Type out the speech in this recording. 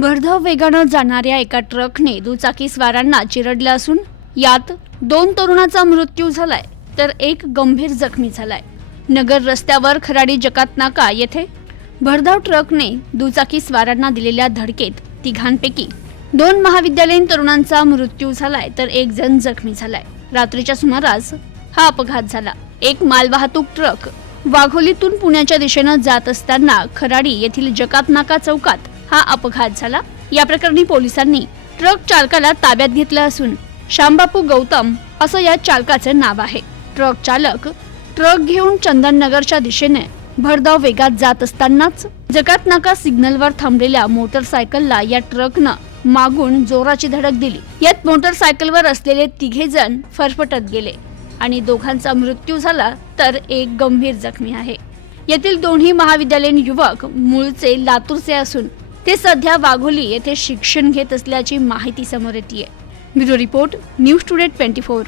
भरधाव वेगानं जाणाऱ्या एका ट्रकने दुचाकी स्वारांना चिरडलं असून यात दोन तरुणाचा मृत्यू झालाय तर एक गंभीर जखमी झालाय. नगर रस्त्यावर खराडी जकात नाका येथे भरधाव ट्रकने दुचाकी स्वारांना दिलेल्या धडकेत तिघांपैकी दोन महाविद्यालयीन तरुणांचा मृत्यू झालाय तर एक जण जखमी झालाय. रात्रीच्या सुमारास हा अपघात झाला. एक मालवाहतूक ट्रक वाघोलीतून पुण्याच्या दिशेनं जात असताना खराडी येथील जकात नाका चौकात हा अपघात झाला. या प्रकरणी पोलिसांनी ट्रक चालकाला ताब्यात घेतलं असून श्यामबापू गौतम असं या चालकाचं नाव आहे. ट्रक चालक ट्रक घेऊन चंदननगरच्या दिशेने भरधाव वेगात जात असतानाच जकात नाका सिग्नलवर थांबलेल्या मोटरसायकलला या ट्रकनं मागून जोराची धडक दिली. यात मोटरसायकलवर असलेले तिघे जण फरफटत गेले आणि दोघांचा मृत्यू झाला तर एक गंभीर जखमी आहे. येथील दोन्ही महाविद्यालयीन युवक मूळचे लातूरचे असून ते सध्या वाघोली येथे शिक्षण घेत असल्याची माहिती समोर येते bureau report news today twenty four.